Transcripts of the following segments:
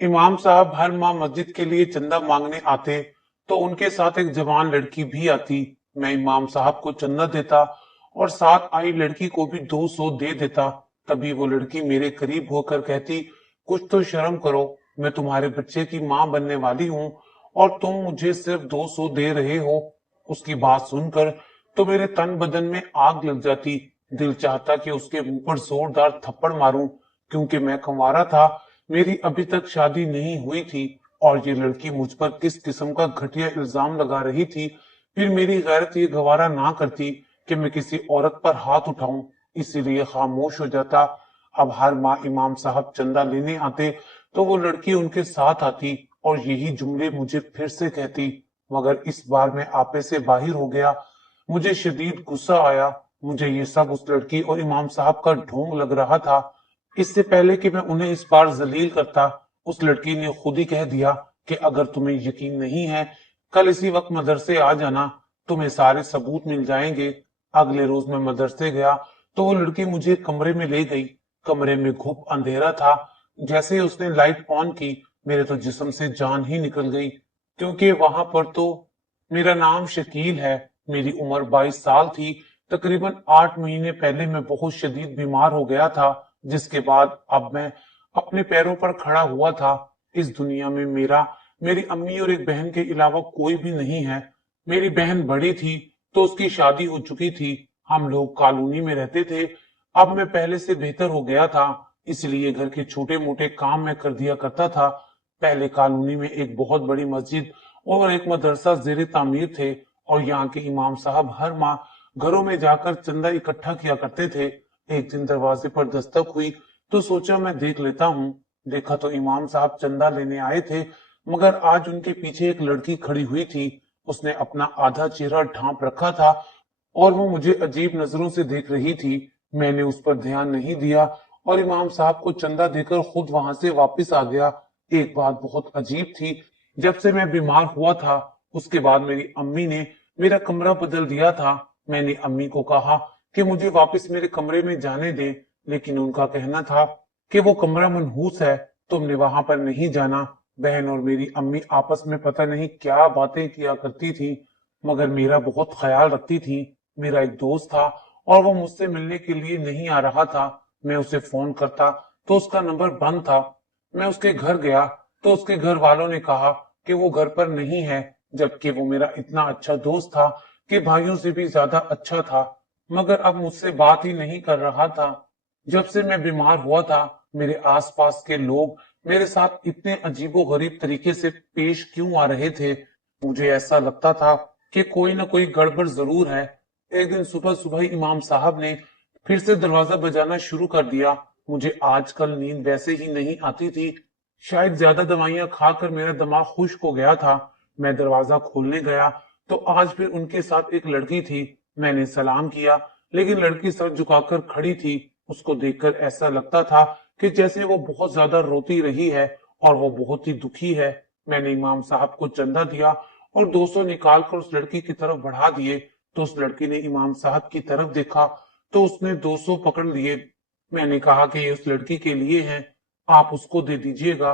इमाम साहब हर माह मस्जिद के लिए चंदा मांगने आते तो उनके साथ एक जवान लड़की भी आती। मैं इमाम साहब को चंदा देता और साथ आई लड़की को भी 200 दे देता। तभी वो लड़की मेरे करीब होकर कहती, कुछ तो शर्म करो, मैं तुम्हारे बच्चे की मां बनने वाली हूँ और तुम मुझे सिर्फ 200 दे रहे हो। उसकी बात सुनकर तो मेरे तन बदन में आग लग जाती। दिल चाहता कि उसके मुंह पर जोरदार थप्पड़ मारूं, क्योंकि मैं कंवारा था, मेरी अभी तक शादी नहीं हुई थी और ये लड़की मुझ पर किस किस्म का घटिया इल्जाम लगा रही थी। फिर मेरी गैरत ये गवारा ना करती कि मैं किसी औरत पर हाथ उठाऊं, इसीलिए खामोश हो जाता। अब हर माह इमाम साहब चंदा लेने आते तो वो लड़की उनके साथ आती और यही जुमले मुझे फिर से कहती, मगर इस बार मैं आपे से बाहिर हो गया। मुझे शदीद गुस्सा आया। मुझे ये सब उस लड़की और इमाम साहब का ढोंग लग रहा था। इससे पहले कि मैं उन्हें इस बार जलील करता, उस लड़की ने खुद ही कह दिया कि अगर तुम्हें यकीन नहीं है, कल इसी वक्त मदरसे आ जाना, तुम्हें सारे सबूत मिल जाएंगे। अगले रोज मैं मदरसे गया तो वो लड़की मुझे कमरे में ले गई। कमरे में घुप अंधेरा था। जैसे ही उसने लाइट ऑन की, मेरे तो जिस्म से जान ही निकल गई, क्योंकि वहां पर तो मेरा नाम शकील है, मेरी उम्र 22 साल थी। तकरीबन 8 महीने पहले मैं बहुत शदीद बीमार हो गया था, जिसके बाद अब मैं अपने पैरों पर खड़ा हुआ था। इस दुनिया में मेरी अम्मी और एक बहन के अलावा कोई भी नहीं है। मेरी बहन बड़ी थी तो उसकी शादी हो चुकी थी। हम लोग कॉलोनी में रहते थे। अब मैं पहले से बेहतर हो गया था, इसलिए घर के छोटे मोटे काम मैं कर दिया करता था। पहले कॉलोनी में एक बहुत बड़ी मस्जिद और एक मदरसा जेर तामीर थे और यहाँ के इमाम साहब हर माह घरों में जाकर चंदा इकट्ठा किया करते थे। एक दिन दरवाजे पर दस्तक हुई तो सोचा मैं देख लेता हूँ। देखा तो इमाम साहब चंदा लेने आए थे, मगर आज उनके पीछे एक लड़की खड़ी हुई थी। उसने अपना आधा चेहरा ढांप रखा था और वो मुझे अजीब नजरों से देख रही थी। मैंने उस पर ध्यान नहीं दिया और इमाम साहब को चंदा देकर खुद वहां से वापस आ गया। एक बात बहुत अजीब थी, जब से मैं बीमार हुआ था उसके बाद मेरी अम्मी ने मेरा कमरा बदल दिया था। मैंने अम्मी को कहा कि मुझे वापस मेरे कमरे में जाने दें, लेकिन उनका कहना था कि वो कमरा मनहूस है, तुमने वहां पर नहीं जाना। बहन और मेरी अम्मी आपस में पता नहीं क्या बातें किया करती थी, मगर मेरा बहुत ख्याल रखती थी। मेरा एक दोस्त था और वो मुझसे मिलने के लिए नहीं आ रहा था। मैं उसे फोन करता तो उसका नंबर बंद था। मैं उसके घर गया तो उसके घर वालों ने कहा कि वो घर पर नहीं है, जबकि वो मेरा इतना अच्छा दोस्त था कि भाइयों से भी ज्यादा अच्छा था, मगर अब मुझसे बात ही नहीं कर रहा था। जब से मैं बीमार हुआ था, मेरे आसपास के लोग मेरे साथ इतने अजीबोगरीब तरीके से पेश क्यों आ रहे थे? मुझे ऐसा लगता था कि कोई ना कोई गड़बड़ जरूर है। एक दिन सुबह सुबह ही इमाम साहब ने फिर से दरवाजा बजाना शुरू कर दिया। मुझे आजकल नींद वैसे ही नहीं आती थी। शायद ज्यादा दवाइयां खाकर मेरा दिमाग खुश्क हो गया था। मैं दरवाजा खोलने गया तो आज फिर उनके साथ एक लड़की थी। मैंने सलाम किया, लेकिन लड़की सर झुकाकर खड़ी थी। उसको देखकर ऐसा लगता था कि जैसे वो बहुत ज्यादा रोती रही है और वो बहुत ही दुखी है। मैंने इमाम साहब को चंदा दिया और 200 निकालकर उस लड़की की तरफ बढ़ा दिए, तो उस लड़की ने इमाम साहब की तरफ देखा तो उसने 200 पकड़ लिए। मैंने कहा कि ये उस लड़की के लिए हैं, आप उसको दे दीजिएगा।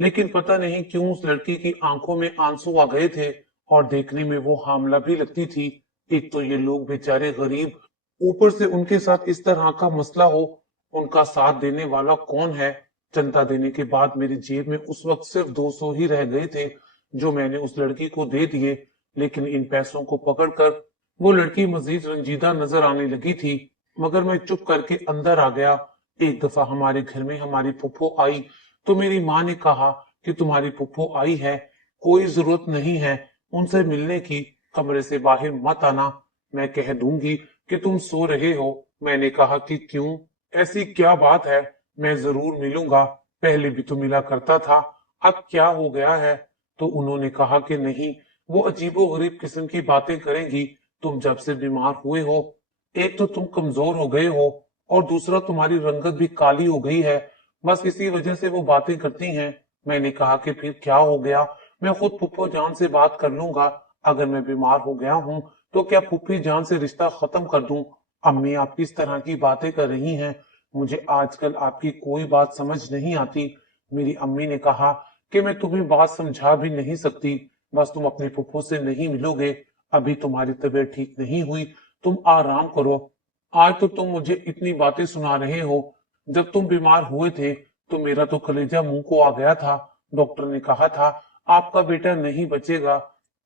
लेकिन पता नहीं क्यों उस लड़की की आंखों में आंसू आ गए थे और देखने में वो हामला भी लगती थी। एक तो ये लोग बेचारे गरीब, ऊपर से उनके साथ इस तरह का मसला हो, उनका साथ देने वाला कौन है? चंदा देने के बाद मेरी जेब में उस वक्त सिर्फ 200 ही रह गए थे, जो मैंने उस लड़की को दे दिए। लेकिन इन पैसों को पकड़कर वो लड़की मजीद रंजीदा नजर आने लगी थी, मगर मैं चुप करके अंदर आ गया। एक दफा हमारे घर में हमारी फुफ्फो आई तो मेरी माँ ने कहा कि तुम्हारी फुफ्फो आई है, कोई जरूरत नहीं है उनसे मिलने की, कमरे से बाहर मत आना, मैं कह दूंगी कि तुम सो रहे हो। मैंने कहा कि क्यों, ऐसी क्या बात है? मैं जरूर मिलूंगा, पहले भी तो मिला करता था, अब क्या हो गया है? तो उन्होंने कहा कि नहीं, वो अजीबो गरीब किस्म की बातें करेंगी। तुम जब से बीमार हुए हो, एक तो तुम कमजोर हो गए हो और दूसरा तुम्हारी रंगत भी काली हो गई है, बस इसी वजह से वो बातें करती हैं। मैंने कहा कि फिर क्या हो गया, मैं खुद फुफ्फो जान से बात कर लूंगा। अगर मैं बीमार हो गया हूँ तो क्या फुफ्फी जान से रिश्ता खत्म कर दूं? अम्मी आप किस तरह की बातें कर रही हैं? मुझे आजकल आपकी कोई बात समझ नहीं आती। मेरी अम्मी ने कहा कि मैं तुम्हें बात समझा भी नहीं सकती, बस तुम अपनी फुफ्फो से नहीं मिलोगे। अभी तुम्हारी तबीयत ठीक नहीं हुई, तुम आराम करो। आज तो तुम मुझे इतनी बातें सुना रहे हो, जब तुम बीमार हुए थे तो मेरा तो कलेजा मुंह को आ गया था। डॉक्टर ने कहा था आपका बेटा नहीं बचेगा।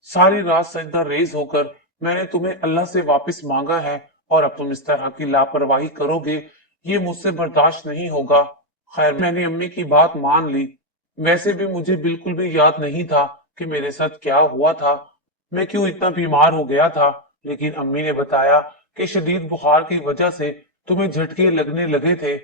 सारी रात सजदा रेज होकर मैंने तुम्हें अल्लाह से वापस मांगा है, और अब तुम इस तरह की लापरवाही करोगे, ये मुझसे बर्दाश्त नहीं होगा। खैर, मैंने अम्मी की बात मान ली। वैसे भी मुझे बिल्कुल भी याद नहीं था कि मेरे साथ क्या हुआ था, मैं क्यों इतना बीमार हो गया था। लेकिन अम्मी ने बताया कि शदीद बुखार की वजह से तुम्हें झटके लगने लगे थे।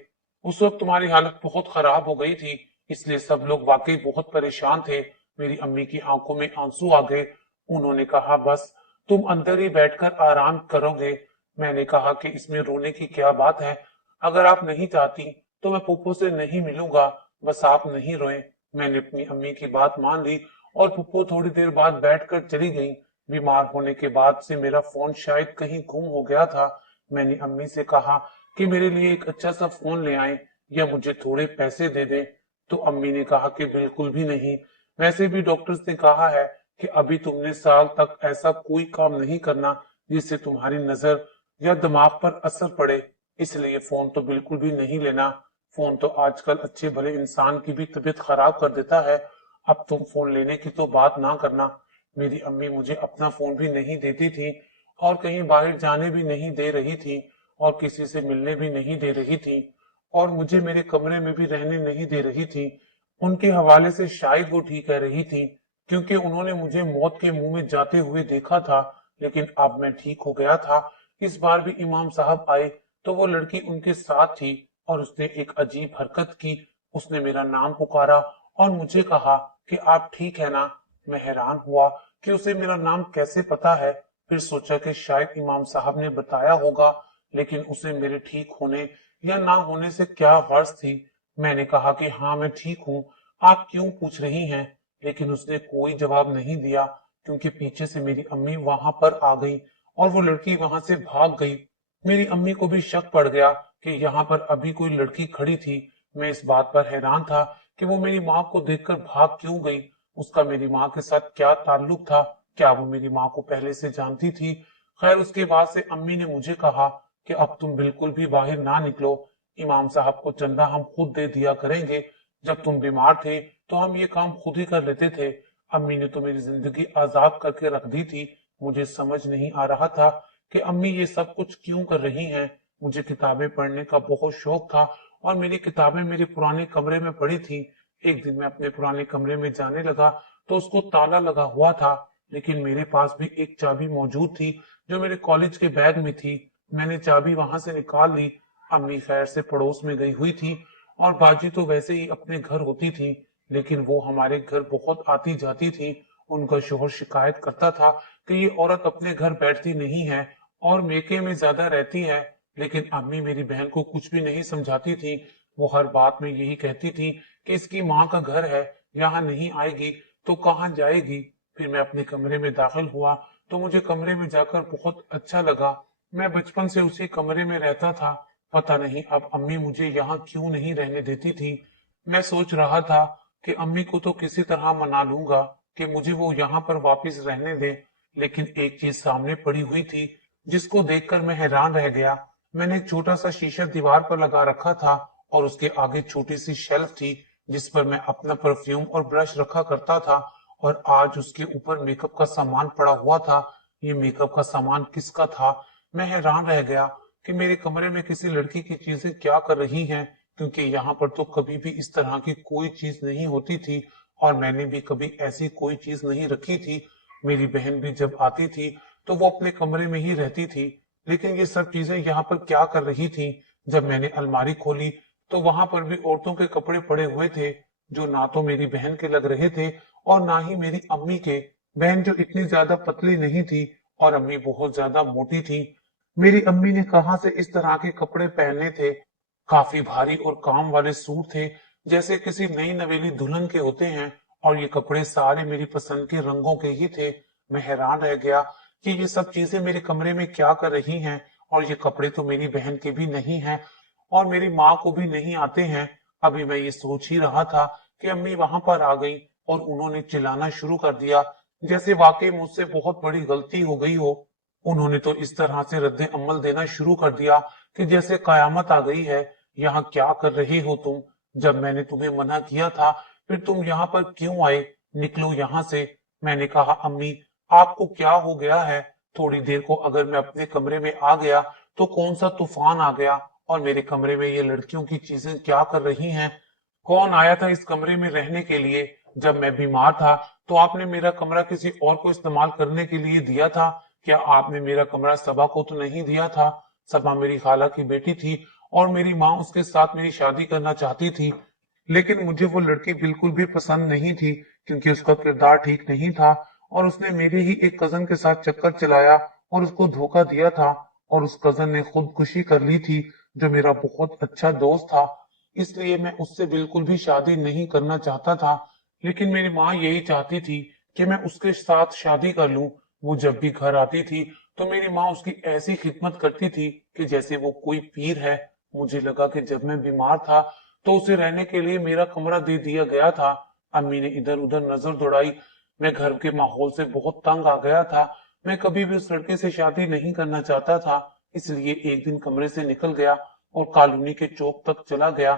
उस वक्त तुम्हारी हालत बहुत खराब हो गई थी, इसलिए सब लोग वाकई बहुत परेशान थे। मेरी अम्मी की आंखों में आंसू आ गए। उन्होंने कहा बस तुम अंदर ही बैठकर आराम करोगे। मैंने कहा कि इसमें रोने की क्या बात है, अगर आप नहीं चाहती तो मैं पुप्पो से नहीं मिलूंगा, बस आप नहीं रोएं। मैंने अपनी अम्मी की बात मान ली और पुप्पो थोड़ी देर बाद बैठकर चली गई। बीमार होने के बाद से मेरा फोन शायद कहीं गुम हो गया था। मैंने अम्मी से कहा कि मेरे लिए एक अच्छा सा फोन ले आए या मुझे थोड़े पैसे दे दें, तो अम्मी ने कहा कि बिल्कुल भी नहीं। वैसे भी डॉक्टर्स ने कहा है कि अभी तुमने साल तक ऐसा कोई काम नहीं करना जिससे तुम्हारी नजर या दिमाग पर असर पड़े, इसलिए फोन तो बिल्कुल भी नहीं लेना। फोन तो आजकल अच्छे भले इंसान की भी तबीयत खराब कर देता है। अब तुम फोन लेने की तो बात ना करना। मेरी अम्मी मुझे अपना फोन भी नहीं देती थी, और कहीं बाहर जाने भी नहीं दे रही थी, और किसी से मिलने भी नहीं दे रही थी, और मुझे मेरे कमरे में भी रहने नहीं दे रही थी। उनके हवाले से शायद वो ठीक कह रही थी, क्योंकि उन्होंने मुझे मौत के मुंह में जाते हुए देखा था। लेकिन अब मैं ठीक हो गया था। इस बार भी इमाम साहब आए तो वो लड़की उनके साथ थी, और उसने एक अजीब हरकत की। उसने मेरा नाम पुकारा और मुझे कहा कि आप ठीक है ना। मैं हैरान हुआ कि उसे मेरा नाम कैसे पता है। फिर सोचा कि शायद इमाम साहब ने बताया होगा, लेकिन उसे मेरे ठीक होने या ना होने से क्या गर्ज थी। मैंने कहा कि हाँ मैं ठीक हूँ, आप क्यों पूछ रही हैं। लेकिन उसने कोई जवाब नहीं दिया, क्योंकि पीछे से मेरी अम्मी वहां पर आ गई और वो लड़की वहां से भाग गई। मेरी अम्मी को भी शक पड़ गया कि यहाँ पर अभी कोई लड़की खड़ी थी। मैं इस बात पर हैरान था कि वो मेरी माँ को देखकर भाग क्यों गई। उसका मेरी माँ के साथ क्या ताल्लुक था, क्या वो मेरी माँ को पहले से जानती थी। खैर, उसके बाद से अम्मी ने मुझे कहा कि अब तुम बिल्कुल भी बाहर ना निकलो, इमाम साहब को चंदा हम खुद दे दिया करेंगे। जब तुम बीमार थे तो हम ये काम खुद ही कर लेते थे। अम्मी ने तो मेरी जिंदगी आजाद करके रख दी थी। मुझे समझ नहीं आ रहा था कि अम्मी ये सब कुछ क्यों कर रही हैं। मुझे किताबें पढ़ने का बहुत शौक था, और मेरी किताबें मेरे पुराने कमरे में पड़ी थी। एक दिन मैं अपने पुराने कमरे में जाने लगा तो उसको ताला लगा हुआ था, लेकिन मेरे पास भी एक चाबी मौजूद थी जो मेरे कॉलेज के बैग में थी। मैंने चाबी वहां से निकाल ली। अम्मी खैर से पड़ोस में गई हुई थी, और बाजी तो वैसे ही अपने घर होती थी, लेकिन वो हमारे घर बहुत आती जाती थी। उनका शोहर शिकायत करता था कि ये औरत अपने घर बैठती नहीं है और मेके में ज्यादा रहती है। लेकिन अम्मी मेरी बहन को कुछ भी नहीं समझाती थी। वो हर बात में यही कहती थी कि इसकी माँ का घर है, यहाँ नहीं आएगी तो कहाँ जाएगी। फिर मैं अपने कमरे में दाखिल हुआ तो मुझे कमरे में जाकर बहुत अच्छा लगा। मैं बचपन से उसी कमरे में रहता था। पता नहीं अब अम्मी मुझे यहाँ क्यों नहीं रहने देती थी। मैं सोच रहा था कि अम्मी को तो किसी तरह मना लूंगा कि मुझे वो यहाँ पर वापस रहने दे। लेकिन एक चीज सामने पड़ी हुई थी जिसको देखकर मैं हैरान रह गया। मैंने एक छोटा सा शीशा दीवार पर लगा रखा था, और उसके आगे छोटी सी शेल्फ थी जिस पर मैं अपना परफ्यूम और ब्रश रखा करता था, और आज उसके ऊपर मेकअप का सामान पड़ा हुआ था। ये मेकअप का सामान किसका था? मैं हैरान रह गया कि मेरे कमरे में किसी लड़की की चीजें क्या कर रही हैं, क्योंकि यहाँ पर तो कभी भी इस तरह की कोई चीज नहीं होती थी, और मैंने भी कभी ऐसी कोई चीज नहीं रखी थी। मेरी बहन भी जब आती थी तो वो अपने कमरे में ही रहती थी, लेकिन ये सब चीजें यहाँ पर क्या कर रही थी? जब मैंने अलमारी खोली तो वहां पर भी औरतों के कपड़े पड़े हुए थे, जो ना तो मेरी बहन के लग रहे थे और ना ही मेरी अम्मी के। बहन जो इतनी ज्यादा पतली नहीं थी, और अम्मी बहुत ज्यादा मोटी थी। मेरी अम्मी ने कहाँ से इस तरह के कपड़े पहने थे? काफी भारी और काम वाले सूट थे, जैसे किसी नई नवेली दुल्हन के होते हैं, और ये कपड़े सारे मेरी पसंद के रंगों के ही थे। मैं हैरान रह गया कि ये सब चीजें मेरे कमरे में क्या कर रही हैं, और ये कपड़े तो मेरी बहन के भी नहीं हैं और मेरी माँ को भी नहीं आते हैं। अभी मैं ये सोच ही रहा था कि अम्मी वहां पर आ गई और उन्होंने चिल्लाना शुरू कर दिया, जैसे वाकई मुझसे बहुत बड़ी गलती हो गई हो। उन्होंने तो इस तरह से रद्द अमल देना शुरू कर दिया कि जैसे कयामत आ गई है। यहाँ क्या कर रही हो तुम? जब मैंने तुम्हें मना किया था, फिर तुम यहाँ पर क्यों आए? निकलो यहाँ से। मैंने कहा, अम्मी आपको क्या हो गया है? थोड़ी देर को अगर मैं अपने कमरे में आ गया तो कौन सा तूफान आ गया, और मेरे कमरे में ये लड़कियों की चीजें क्या कर रही हैं? कौन आया था इस कमरे में रहने के लिए? जब मैं बीमार था तो आपने मेरा कमरा किसी और को इस्तेमाल करने के लिए दिया था। क्या आपने मेरा कमरा सबा को तो नहीं दिया था? सबा मेरी खाला की बेटी थी और मेरी माँ उसके साथ मेरी शादी करना चाहती थी, लेकिन मुझे वो लड़की बिल्कुल भी पसंद नहीं थी, क्योंकि उसका किरदार ठीक नहीं था और उसने मेरे ही एक कजन के साथ चक्कर चलाया और उसको धोखा दिया था। और उस कजन ने खुदकुशी कर ली थी, जो मेरा बहुत अच्छा दोस्त था। इसलिए मैं उससे बिल्कुल भी शादी नहीं करना चाहता था, लेकिन मेरी माँ यही चाहती थी कि मैं उसके साथ शादी कर लूं। वो जब भी घर आती थी तो मेरी माँ उसकी ऐसी खिदमत करती थी कि जैसे वो कोई पीर है। मुझे लगा कि जब मैं बीमार था तो उसे रहने के लिए मेरा कमरा दे दिया गया था। अम्मी ने इधर उधर नजर दौड़ाई। मैं घर के माहौल से बहुत तंग आ गया था। मैं कभी भी उस लड़के से शादी नहीं करना चाहता था, इसलिए एक दिन कमरे से निकल गया और कॉलोनी के चौक तक चला गया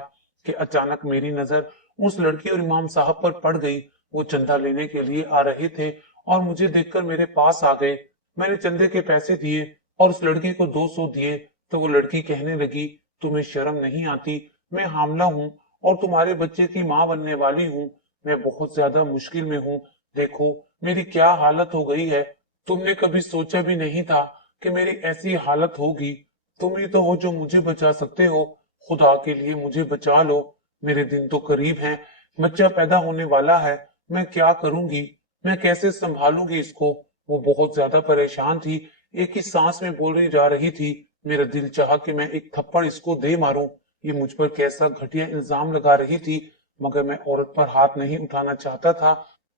कि अचानक मेरी नजर उस लड़की और इमाम साहब पर पड़ गई। वो चंदा लेने के लिए आ रहे थे और मुझे देखकर मेरे पास आ गए। मैंने चंदे के पैसे दिए और उस लड़की को 200 दिए तो वो लड़की कहने लगी, तुम्हें शर्म नहीं आती? मैं हामला हूँ और तुम्हारे बच्चे की माँ बनने वाली हूँ। मैं बहुत ज्यादा मुश्किल में हूँ। देखो मेरी क्या हालत हो गई है। तुमने कभी सोचा भी नहीं था कि मेरी ऐसी हालत होगी। तुम ही तो हो जो मुझे बचा सकते हो। खुदा के लिए मुझे बचा लो। मेरे दिन तो करीब हैं। बच्चा पैदा होने वाला है। मैं क्या करूंगी? मैं कैसे संभालूंगी इसको? वो बहुत ज्यादा परेशान थी। एक ही सांस में बोलने जा रही थी। मेरा दिल चाहा कि मैं एक थप्पड़ इसको दे मारूं। ये मुझ पर कैसा घटिया इल्जाम लगा रही थी, मगर मैं औरत पर हाथ नहीं उठाना चाहता था।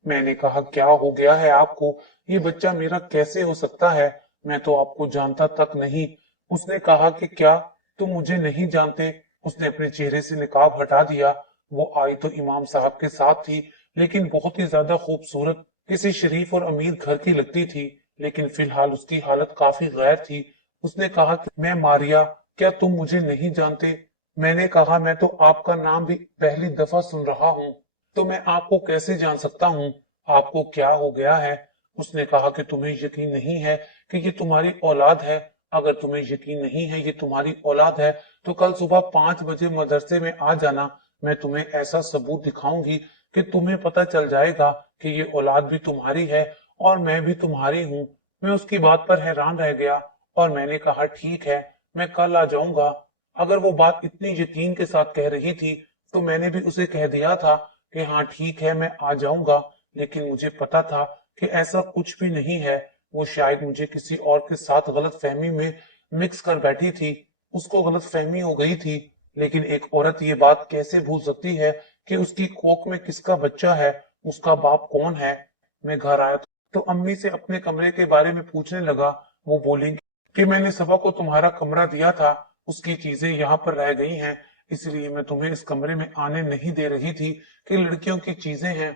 मैंने कहा, क्या हो गया है आपको? ये बच्चा मेरा कैसे हो सकता है? मैं तो आपको जानता तक नहीं। उसने कहा कि क्या तुम मुझे नहीं जानते? उसने अपने चेहरे से निकाब हटा दिया। वो आई तो इमाम साहब के साथ थी, लेकिन बहुत ही ज्यादा खूबसूरत, किसी शरीफ और अमीर घर की लगती थी, लेकिन फिलहाल उसकी हालत काफी गैर थी। उसने कहा कि मैं मारिया, क्या तुम मुझे नहीं जानते? मैंने कहा, मैं तो आपका नाम भी पहली दफा सुन रहा हूँ, तो मैं आपको कैसे जान सकता हूँ? आपको क्या हो गया है? उसने कहा कि तुम्हें यकीन नहीं है कि ये तुम्हारी औलाद है। अगर तुम्हें यकीन नहीं है ये तुम्हारी औलाद है तो कल सुबह 5 बजे मदरसे में आ जाना। मैं तुम्हें ऐसा सबूत दिखाऊंगी कि तुम्हें पता चल जाएगा कि ये औलाद भी तुम्हारी है और मैं भी तुम्हारी हूँ। मैं उसकी बात पर हैरान रह गया और मैंने कहा, ठीक है, मैं कल आ जाऊंगा। अगर वो बात इतनी यकीन के साथ कह रही थी तो मैंने भी उसे कह दिया था कि हाँ ठीक है, मैं आ जाऊंगा। लेकिन मुझे पता था कि ऐसा कुछ भी नहीं है। वो शायद मुझे किसी और के साथ गलत फहमी में मिक्स कर बैठी थी। उसको गलत फहमी हो गई थी। लेकिन एक औरत ये बात कैसे भूल सकती है कि उसकी कोख में किसका बच्चा है, उसका बाप कौन है? मैं घर आया तो अम्मी से अपने कमरे के बारे में पूछने लगा। वो बोली कि मैंने सबा को तुम्हारा कमरा दिया था, उसकी चीजें यहाँ पर रह गई हैं, इसलिए मैं तुम्हें इस कमरे में आने नहीं दे रही थी कि लड़कियों की चीजें हैं।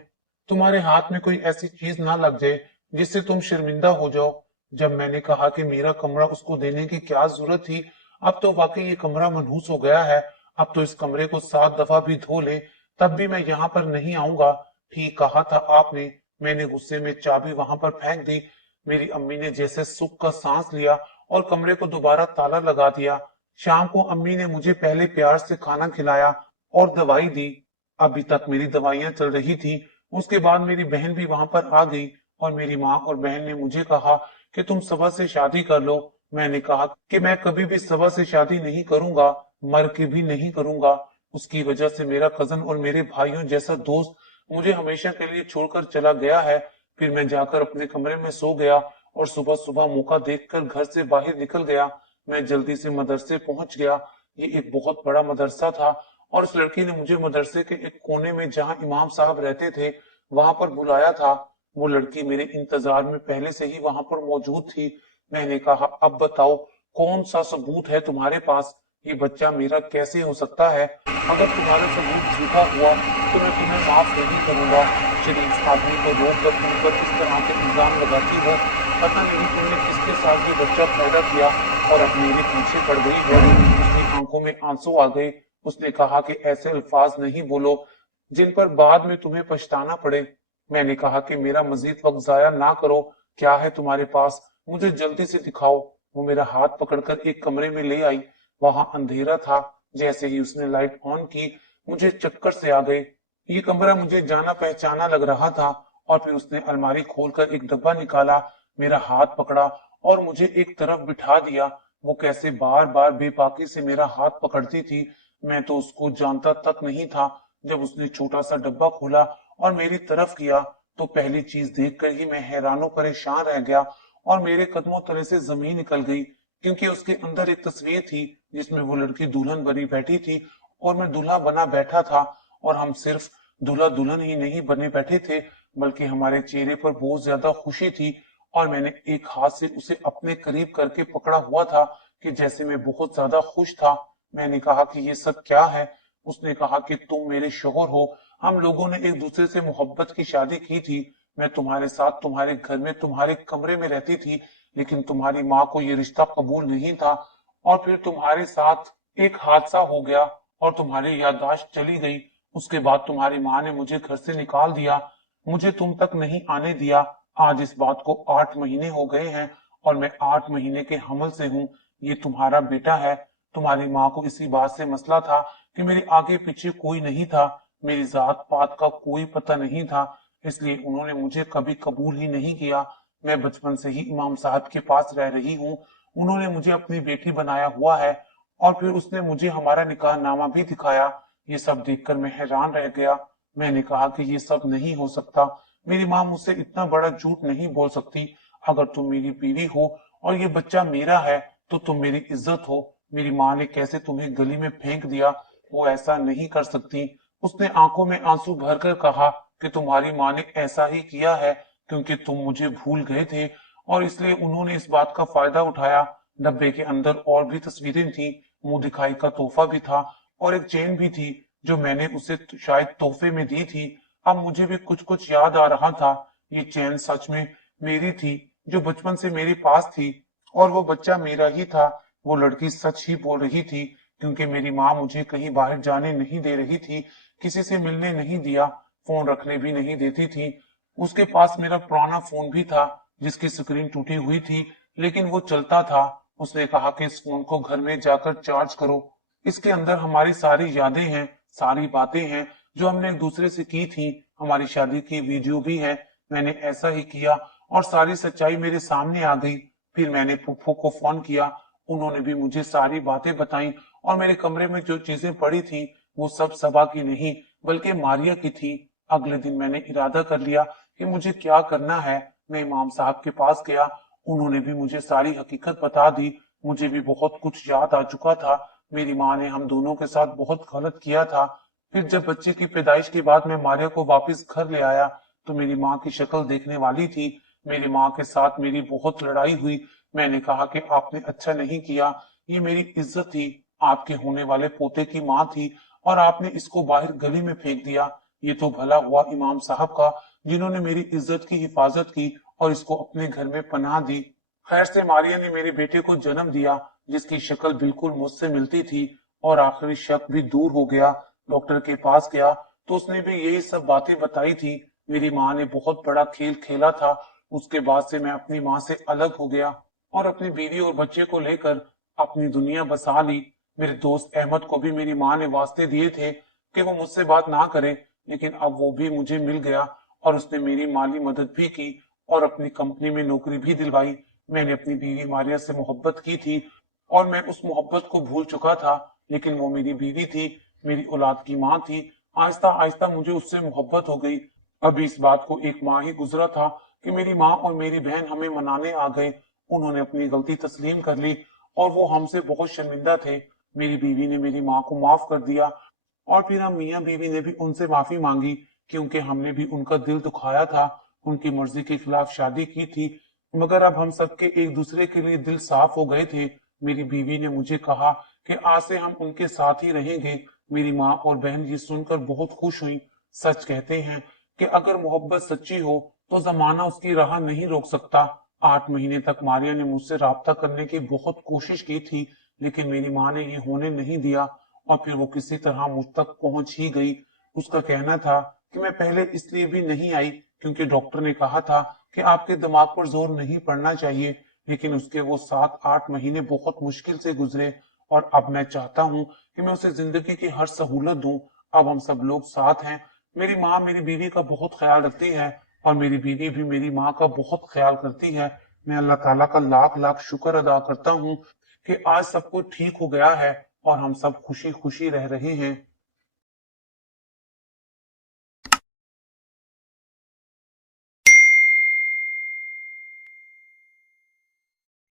तुम्हारे हाथ में कोई ऐसी चीज ना लग जाए जिससे तुम शर्मिंदा हो जाओ। जब मैंने कहा कि मेरा कमरा उसको देने की क्या जरूरत थी, अब तो वाकई ये कमरा मनहूस हो गया है। अब तो इस कमरे को 7 दफा भी धो ले तब भी मैं यहाँ पर नहीं आऊंगा। ठीक कहा था आपने। मैंने गुस्से में चाबी वहां पर फेंक दी। मेरी अम्मी ने जैसे सुख का सांस लिया और कमरे को दोबारा ताला लगा दिया। शाम को अम्मी ने मुझे पहले प्यार से खाना खिलाया और दवाई दी। अभी तक मेरी दवाइयां चल रही थी। उसके बाद मेरी बहन भी वहां पर आ गई और मेरी माँ और बहन ने मुझे कहा कि तुम सबा से शादी कर लो। मैंने कहा कि मैं कभी भी सबा से शादी नहीं करूंगा, मर के भी नहीं करूंगा। उसकी वजह से मेरा कजन और मेरे भाइयों जैसा दोस्त मुझे हमेशा के लिए छोड़कर चला गया है। फिर मैं जाकर अपने कमरे में सो गया और सुबह सुबह मौका देखकर घर से बाहर निकल गया। मैं जल्दी से मदरसे पहुंच गया। ये एक बहुत बड़ा मदरसा था और उस लड़की ने मुझे मदरसे के एक कोने में जहां इमाम साहब रहते थे वहां पर बुलाया था। वो लड़की मेरे इंतजार में पहले से ही वहां पर मौजूद थी। मैंने कहा, अब बताओ कौन सा सबूत है तुम्हारे पास ये बच्चा मेरा कैसे हो सकता है? अगर तुम्हारा सबूत झूठा हुआ तो मैं तुम्हें माफ नहीं करूंगा। शरीफ आदमी को रोक कर तुम पर इस तरह के इल्जाम लगाती हो। पता नहीं तुमने किसके साथ ये बच्चा पैदा किया और अब मेरे पीछे पड़ गई है। उसकी आंखों में आंसू आ गए। उसने कहा कि ऐसे अल्फाज नहीं बोलो जिन पर बाद में तुम्हें पछताना पड़े। मैंने कहा कि मेरा मजीद वक्त जाया ना करो। क्या है तुम्हारे पास? मुझे जल्दी से दिखाओ। वो मेरा हाथ पकड़कर एक कमरे में ले आई। वहां अंधेरा था। जैसे ही उसने लाइट ऑन की मुझे चक्कर से आ गए। ये कमरा मुझे जाना पहचाना लग रहा था। और फिर उसने अलमारी खोलकर एक डब्बा निकाला, मेरा हाथ पकड़ा और मुझे एक तरफ बिठा दिया। वो कैसे बार बार बेबाकी से मेरा हाथ पकड़ती थी, मैं तो उसको जानता तक नहीं था। जब उसने छोटा सा डब्बा खोला और मेरी तरफ किया तो पहली चीज देखकर ही मैं हैरानो परेशान रह गया और मेरे कदमों तले से जमीन निकल गई, क्योंकि उसके अंदर एक तस्वीर थी जिसमें वो लड़की दुल्हन बनी बैठी थी और मैं दूल्हा बना बैठा था। और हम सिर्फ दूल्हा दुल्हन ही नहीं बने बैठे थे, बल्कि हमारे चेहरे पर बहुत ज्यादा खुशी थी। और मैंने एक हाथ से उसे अपने करीब करके पकड़ा हुआ था कि जैसे मैं बहुत ज्यादा खुश था। मैंने कहा कि ये सब क्या है? उसने कहा कि तुम मेरे शोहर हो। हम लोगों ने एक दूसरे से मोहब्बत की शादी की थी। मैं तुम्हारे साथ तुम्हारे घर में तुम्हारे कमरे में रहती थी, लेकिन तुम्हारी माँ को ये रिश्ता कबूल नहीं था। और फिर तुम्हारे साथ एक हादसा हो गया और तुम्हारी याददाश्त चली गई। उसके बाद तुम्हारी माँ ने मुझे घर से निकाल दिया, मुझे तुम तक नहीं आने दिया। आज इस बात को 8 महीने हो गए हैं और मैं 8 महीने के हमल से हूँ। ये तुम्हारा बेटा है। तुम्हारी माँ को इसी बात से मसला था कि मेरे आगे पीछे कोई नहीं था, मेरी जात पात का कोई पता नहीं था, इसलिए उन्होंने मुझे कभी कबूल ही नहीं किया। मैं बचपन से ही इमाम साहब के पास रह रही हूँ। उन्होंने मुझे अपनी बेटी बनाया हुआ है। और फिर उसने मुझे हमारा निकाहनामा भी दिखाया। ये सब देखकर मैं हैरान रह गया। मैंने कहा कि ये सब नहीं हो सकता। मेरी माँ मुझसे इतना बड़ा झूठ नहीं बोल सकती। अगर तुम मेरी बीवी हो और ये बच्चा मेरा है तो तुम मेरी इज्जत हो। मेरी माँ ने कैसे तुम्हें गली में फेंक दिया? वो ऐसा नहीं कर सकती। उसने आंखों में आंसू भरकर कहा कि तुम्हारी माँ ने ऐसा ही किया है क्योंकि तुम मुझे भूल गए थे और इसलिए उन्होंने इस बात का फायदा उठाया। डब्बे के अंदर और भी तस्वीरें थी, मुंह दिखाई का तोहफा भी था और एक चेन भी थी जो मैंने उसे शायद तोहफे में दी थी। अब मुझे भी कुछ कुछ याद आ रहा था। ये चेन सच में मेरी थी, जो बचपन से मेरे पास थी, और वो बच्चा मेरा ही था। वो लड़की सच ही बोल रही थी, क्योंकि मेरी माँ मुझे कहीं बाहर जाने नहीं दे रही थी, किसी से मिलने नहीं दिया, फोन रखने भी नहीं देती थी। उसके पास मेरा पुराना फोन भी था जिसकी स्क्रीन टूटी हुई थी, लेकिन वो चलता था। उसने कहा कि इस फोन को घर में जाकर चार्ज करो, इसके अंदर हमारी सारी यादें हैं, सारी बातें हैं जो हमने एक दूसरे से की थी। हमारी शादी की वीडियो भी है। मैंने ऐसा ही किया और सारी सच्चाई मेरे सामने आ गई। फिर मैंने फूफो को फोन किया। उन्होंने भी मुझे सारी बातें बताई और मेरे कमरे में जो चीजें पड़ी थी वो सब सबा की नहीं बल्कि मारिया की थी। अगले दिन मैंने इरादा कर लिया कि मुझे क्या करना है। मैं इमाम साहब के पास गया। उन्होंने भी मुझे सारी हकीकत बता दी। मुझे भी बहुत कुछ याद आ चुका था। मेरी माँ ने हम दोनों के साथ बहुत गलत किया था। फिर जब बच्चे की पैदाइश के बाद मैं मारिया को वापस घर ले आया तो मेरी माँ की शक्ल देखने वाली थी। मेरी माँ के साथ मेरी बहुत लड़ाई हुई। मैंने कहा कि आपने अच्छा नहीं किया, ये मेरी इज्जत थी, आपके होने वाले पोते की माँ थी और आपने इसको बाहर गली में फेंक दिया। ये तो भला हुआ इमाम साहब का जिन्होंने मेरी इज्जत की हिफाजत की और इसको अपने घर में पनाह दी। खैर से मारिया ने मेरे बेटे को जन्म दिया जिसकी शक्ल बिल्कुल मुझसे मिलती थी और आखिरी शक भी दूर हो गया। डॉक्टर के पास गया तो उसने भी यही सब बातें बताई थी। मेरी माँ ने बहुत बड़ा खेल खेला था। उसके बाद से मैं अपनी माँ से अलग हो गया और अपनी बीवी और बच्चे को लेकर अपनी दुनिया बसा ली। मेरे दोस्त अहमद को भी मेरी माँ ने वास्ते दिए थे कि वो मुझसे बात ना करे, लेकिन अब वो भी मुझे मिल गया और उसने मेरी माली मदद भी की और अपनी कंपनी में नौकरी भी दिलवाई। मैंने अपनी बीवी मारिया से मोहब्बत की थी और मैं उस मोहब्बत को भूल चुका था, लेकिन वो मेरी बीवी थी, मेरी औलाद की माँ थी। आहिस्ता आहिस्ता मुझे उससे मोहब्बत हो गई। अभी इस बात को 1 माह ही गुजरा था कि मेरी माँ और मेरी बहन हमें मनाने आ गए। उन्होंने अपनी गलती तस्लीम कर ली और वो हमसे बहुत शर्मिंदा थे। मेरी बीवी ने मेरी माँ को माफ कर दिया और फिर हम मियाँ बीवी ने भी उनसे माफी मांगी, क्योंकि हमने भी उनका दिल दुखाया था, उनकी मर्जी के खिलाफ शादी की थी। मगर अब हम सबके एक दूसरे के लिए दिल साफ हो गए थे। मेरी बीवी ने मुझे कहा कि आज से हम उनके साथ ही रहेंगे। मेरी माँ और बहन ये सुनकर बहुत खुश हुई। सच कहते हैं कि अगर मोहब्बत सच्ची हो तो जमाना उसकी राह नहीं रोक सकता। 8 महीने तक मारिया ने मुझसे राब्ता करने की बहुत कोशिश की थी, लेकिन मेरी माँ ने ये होने नहीं दिया और फिर वो किसी तरह मुझ तक पहुंच ही गई। उसका कहना था कि मैं पहले इसलिए भी नहीं आई क्योंकि डॉक्टर ने कहा था कि आपके दिमाग पर जोर नहीं पड़ना चाहिए, लेकिन उसके वो 7-8 महीने बहुत मुश्किल से गुजरे और अब मैं चाहता हूँ कि मैं उसे जिंदगी की हर सहूलत दूं। अब हम सब लोग साथ हैं। मेरी माँ मेरी बीवी का बहुत ख्याल रखती है और मेरी बीवी भी मेरी माँ का बहुत ख्याल करती है। मैं अल्लाह ताला का लाख लाख शुक्र अदा करता हूँ कि आज सब कुछ ठीक हो गया है और हम सब खुशी खुशी रह रहे हैं।